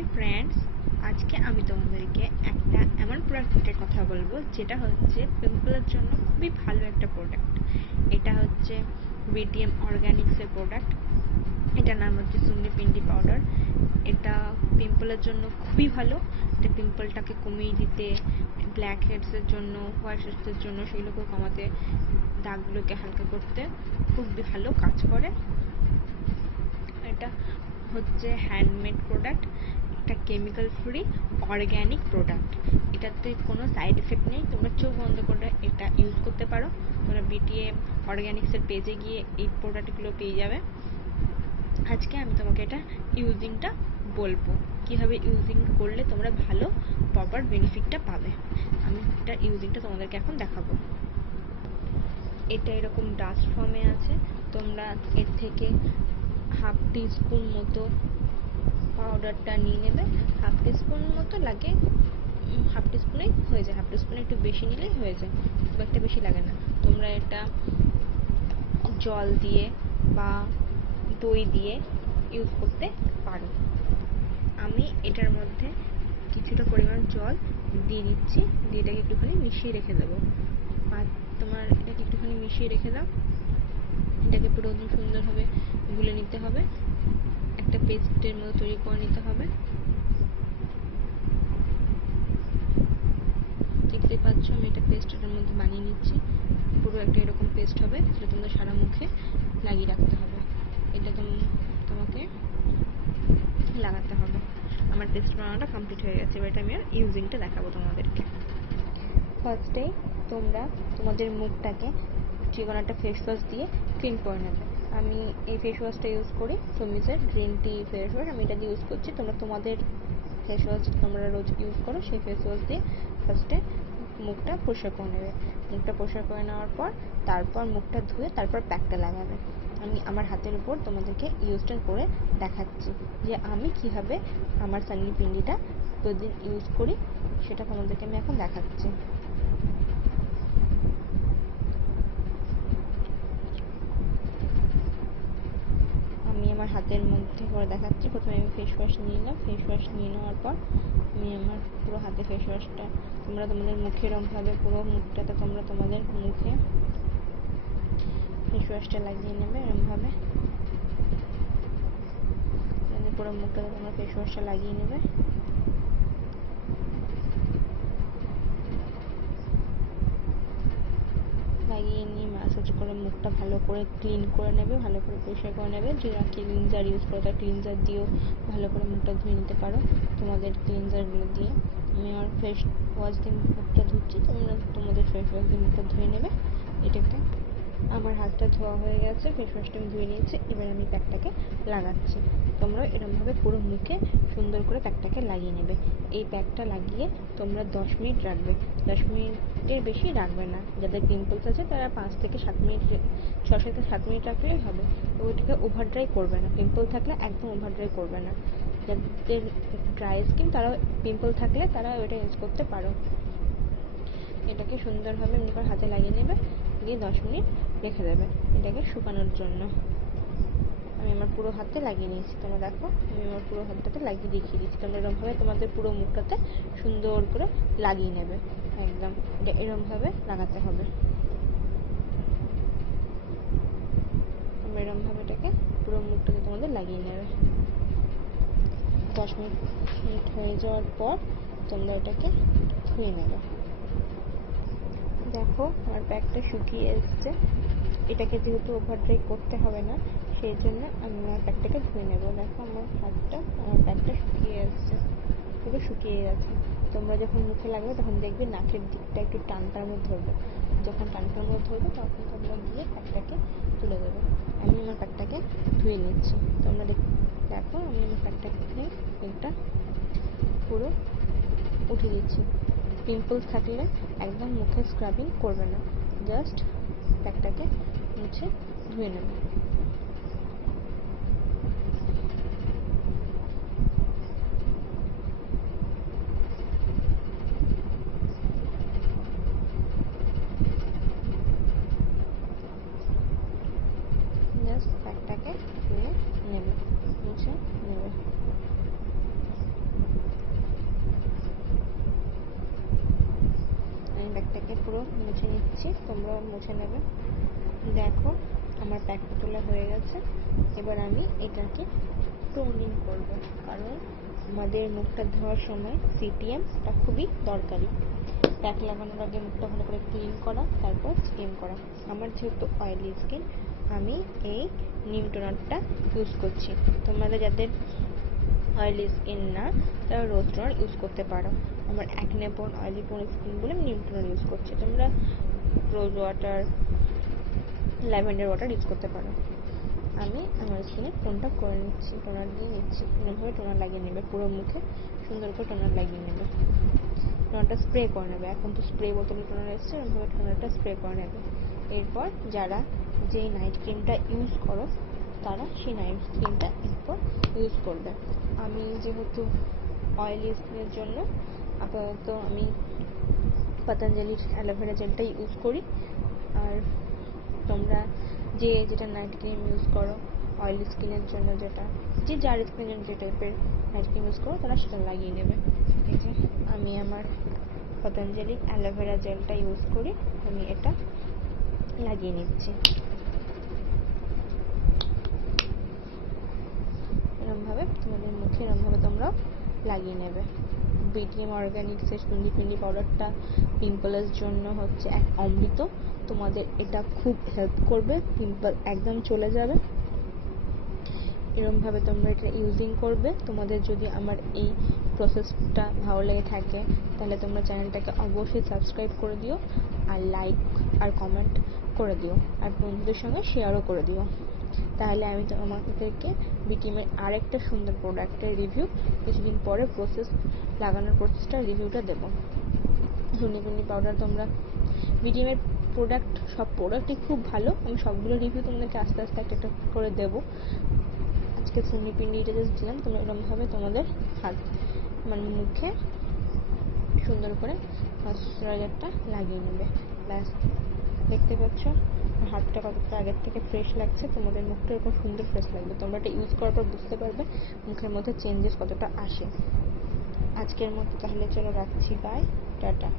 Hi friends, আজকে আমি তোমাদেরকে একটা এমন প্রোডাক্টের কথা বলবো যেটা হচ্ছে পিম্পলের জন্য খুবই ভালো একটা প্রোডাক্ট। এটা হচ্ছে BTM অর্গানিক্সের প্রোডাক্ট। এটার নাম হচ্ছে সুন্নি পিন্ডি পাউডার। এটা পিম্পলের জন্য খুবই ভালো। এটা পিম্পলটাকে কমিয়ে দিতে, ব্ল্যাক হেডসের জন্য, হোয়াইট হেডসের জন্য সেগুলোকে কমাতে, দাগগুলোকে হালকা করতে খুবই ভালো কাজ করে। এটা হচ্ছে হ্যান্ডমেড প্রোডাক্ট, একটা কেমিক্যাল ফ্রি অর্গ্যানিক প্রোডাক্ট। এটাতে কোনো সাইড এফেক্ট নেই, তোমরা চোখ বন্ধ করে এটা ইউজ করতে পারো। তোমরা BTM অর্গ্যানিক্সের পেজে গিয়ে এই প্রোডাক্টগুলো পেয়ে যাবে। আজকে আমি তোমাকে এটা ইউজিংটা বলবো, কীভাবে ইউজিং করলে তোমরা ভালো প্রপার বেনিফিটটা পাবে। আমি এটা ইউজিংটা তোমাদেরকে এখন দেখাবো। এটা এরকম ডাস্ট ফর্মে আছে। তোমরা এর থেকে হাফ টিস্পুন মতো পাউডারটা নিয়ে নেবে। হাফ টিস্পুন মতো লাগে, হাফ টিস্পুনেই হয়ে যায়। হাফ টিস্পুনে একটু বেশি নিলেই হয়ে যায়, খুব একটা বেশি লাগে না। তোমরা এটা জল দিয়ে বা দই দিয়ে ইউজ করতে পারো। আমি এটার মধ্যে কিছুটা পরিমাণ জল দিয়ে দিচ্ছি, দিয়ে এটাকে একটুখানি মিশিয়ে রেখে দেবো। আর তোমার এটাকে একটুখানি মিশিয়ে রেখে দাও। এটাকে পুরো সুন্দরভাবে গুলে নিতে হবে, একটা পেস্টের মতো তৈরি করে নিতে হবে। দেখতে পাচ্ছ আমি একটা পেস্ট এটার মধ্যে বানিয়ে নিচ্ছি। পুরো একটা এরকম পেস্ট হবে, যেটা তোমাদের সারা মুখে লাগিয়ে রাখতে হবে। এটা তোমাকে লাগাতে হবে। আমার পেস্ট বানানোটা কমপ্লিট হয়ে গেছে, এবার এটা আমি ইউজিংটা দেখাবো তোমাদেরকে। ফার্স্টে তোমরা তোমাদের মুখটাকে যে কোনো একটা ফেস ওয়াশ দিয়ে ক্লিন করে নেবে। আমি এই ফেস ওয়াশটা ইউজ করি, সমিজের গ্রিন টি ফেস ওয়াশ, আমি এটা দিয়ে ইউজ করছি। তোমরা তোমাদের ফেস ওয়াশ তোমরা রোজ ইউজ করো সেই ফেস ওয়াশ দিয়ে ফার্স্টে মুখটা পরিষ্কার করে নেবে। মুখটা পরিষ্কার করে নেওয়ার পর তারপর মুখটা ধুয়ে তারপর প্যাকটা লাগাবে। আমি আমার হাতের উপর তোমাদেরকে ইউজটা করে দেখাচ্ছি যে আমি কিভাবে আমার সান্নি পিন্ডিটা প্রতিদিন ইউজ করি, সেটা তোমাদেরকে আমি এখন দেখাচ্ছি। আমি আমার হাতের মধ্যে করে দেখাচ্ছি। প্রথমে আমি ফেস ওয়াশ নিয়ে নিলাম। ফেস ওয়াশ নিয়ে নেওয়ার পর আমি আমার পুরো হাতে ফেস ওয়াশটা, তোমরা তোমাদের মুখে এরকমভাবে পুরো মুখটাতে তোমরা তোমাদের মুখে ফেস ওয়াশটা লাগিয়ে নেবে। এরকমভাবে পুরো মুখটাতে তোমরা ফেস ওয়াশটা লাগিয়ে নেবে। লাগিয়ে নিয়ে ম্যাসাজ করে মুখটা ভালো করে ক্লিন করে নেবে, ভালো করে পরিষ্কার করে নেবে। যারা ক্লিনজার ইউজ করে তারা ক্লিনজার দিয়েও ভালো করে মুখটা ধুয়ে নিতে পারো তোমাদের ক্লিনজারগুলো দিয়ে। আমি আমার ফেস ওয়াশ দিয়ে মুখটা ধুচ্ছি, তোমরা তোমাদের ফেস ওয়াশ দিয়ে মুখটা ধুয়ে নেবে। এটাকে আমার হাতটা ধোয়া হয়ে গেছে, ফেস ওয়াশটা আমি ধুয়ে নিয়েছি। এবার আমি প্যাকটাকে লাগাচ্ছি। তোমরা এরকমভাবে পুরো মুখে সুন্দর করে প্যাকটাকে লাগিয়ে নেবে। এই প্যাকটা লাগিয়ে তোমরা 10 মিনিট রাখবে। 10 মিনিটের বেশি রাখবে না। যাদের পিম্পলস আছে তারা 5 থেকে 7 মিনিট, 6 থেকে 7 মিনিট রাখলেই হবে। ওইটাকে ওভার ড্রাই করবে না, পিম্পল থাকলে একদম ওভার ড্রাই করবে না। যাদের ড্রাই স্কিন তারা পিম্পল থাকলে তারা ওইটা ইউজ করতে পারো। এটাকে সুন্দরভাবে এমনি করে হাতে লাগিয়ে নেবে, দিয়ে 10 মিনিট রেখে দেবে এটাকে শুকানোর জন্য। আমি আমার পুরো হাতে লাগিয়ে নিয়েছি। তোমরা দেখো আমি আমার পুরো হাতটাতে লাগিয়ে দেখিয়ে দিচ্ছি। তোমরা এরকমভাবে তোমাদের পুরো মুখটাতে সুন্দর করে লাগিয়ে নেবে। একদম এটা এরকমভাবে লাগাতে হবে। তোমরা এরকমভাবে এটাকে পুরো মুখটাতে তোমাদের লাগিয়ে নেবে। 10 মিনিট হয়ে যাওয়ার পর তোমরা এটাকে ধুয়ে নেবে। দেখো আমার প্যাকটা শুকিয়ে এসছে। এটাকে যেহেতু ওভার ড্রাই করতে হবে না, সেই জন্য আমি আমার প্যাকটাকে ধুয়ে নেব। দেখো আমার প্যাকটা শুকিয়ে এসছে, পুরো শুকিয়ে গেছে। তোমরা যখন মুখে লাগবে তখন দেখবে নাকের দিকটা একটু টানটার মধ্যে ধরবে। যখন টানটার মধ্যে ধরবে তখন তোমরা দিয়ে প্যাকটাকে তুলে দেবে। আমি আমার প্যাকটাকে ধুয়ে নিচ্ছি। তোমরা দেখো আমি আমার প্যাকটাকে ধুয়ে এটা পুরো উঠে দিচ্ছি। পিম্পলস থাকলে একদম মুখে স্ক্রাবিং করবে না, জাস্ট প্যাকটাকে মুছে ধুয়ে নেবে। জাস্ট প্যাকটাকে ধুয়ে নেবে, মুছে নেবে। মুছে নিচ্ছি, তোমরা মুছে নেবে। দেখো আমার প্যাকটা তোলা হয়ে গেছে। এবার আমি এটাকে টোনিং করবো, কারণ আমাদের মুখটা ধোয়ার সময় সিটিএমটা খুবই দরকারি। প্যাক লাগানোর আগে মুখটা ভালো করে ক্লিন করা, তারপর স্কিন করা। আমার যেহেতু অয়েলি স্কিন, আমি এই নিম টোনারটা ইউজ করছি। তোমাদের যাদের অয়েলি স্কিন না, তারা রোজ টোনার ইউজ করতে পারো। আমার অ্যাকনে পোন, অয়েলি পোন স্কিন বলে নিম টোনার ইউজ করছি। তোমরা rose water, lavender water use করতে পারো। আমি আমার স্কিনে টোনটা করে নিচ্ছি, টোনার দিয়ে নিচ্ছি। এরকমভাবে টোনার লাগিয়ে নেবে, পুরো মুখে সুন্দর করে টোনার লাগিয়ে নেবে। টোনারটা স্প্রে করে নেবে, এখন তো স্প্রে বোতলে টোনার এসছে, এরকমভাবে টোনারটা স্প্রে করে নেবে। এরপর যারা যেই নাইট ক্রিমটা ইউজ করো, তারা সেই নাইট ক্রিমটা এরপর ইউজ করবে। আমি যেহেতু অয়েলি স্কিনের জন্য আপাতত আমি পতঞ্জলির অ্যালোভেরা জেলটা ইউজ করি। আর তোমরা যেটা নাইট ক্রিম ইউজ করো অয়েলি স্কিনের জন্য, যেটা যার স্কিনের জন্য যে টাইপের নাইট ক্রিম ইউজ করো, তারা সেটা লাগিয়ে নেবে। এই যে আমি আমার পতঞ্জলির অ্যালোভেরা জেলটা ইউজ করি, আমি এটা লাগিয়ে নিচ্ছি। এরমভাবে তোমাদের মুখে এরমভাবে তোমরা লাগিয়ে নেবে। BTM অর্গানিক্সের সুন্নি পিন্ডি পাউডারটা পিম্পলের জন্য হচ্ছে এক অমৃত। তোমাদের এটা খুব হেল্প করবে, পিম্পল একদম চলে যাবে। এরমভাবে তোমরা এটা ইউজিং করবে। তোমাদের যদি আমার এই প্রসেসটা ভালো লেগে থাকে, তাহলে তোমরা চ্যানেলটাকে অবশ্যই সাবস্ক্রাইব করে দিও, আর লাইক আর কমেন্ট করে দিও, আর বন্ধুদের সঙ্গে শেয়ারও করে দিও। তাহলে আমি তোমাদেরকে BTM-এর আরেকটা সুন্দর প্রোডাক্টের রিভিউ কিছুদিন পরে লাগানোর প্রসেসটা রিভিউটা দেবো। সুন্নি পিন্ডি পাউডার, তোমরা BTM-এর প্রোডাক্ট, সব প্রোডাক্টই খুব ভালো। আমি সবগুলো রিভিউ তোমাদেরকে আস্তে আস্তে একটা করে দেবো। আজকে সুন্নি পিন্ডিটা জাস্ট দিলাম। তোমরা এরকমভাবে তোমাদের হাত মানে মুখে সুন্দর করে ময়শ্চারাইজারটা লাগিয়ে নেবে। ব্যাস, দেখতে পাচ্ছ হাতটা কতটা আগের থেকে ফ্রেশ লাগছে, তোমাদের মুখটা এরকম সুন্দর ফ্রেশ লাগবে। তোমরা এটা ইউজ করার পর বুঝতে পারবে মুখের মধ্যে চেঞ্জেস কতটা আসে। আজকের মতো তাহলে চলো রাখছি, বাই, টাটা।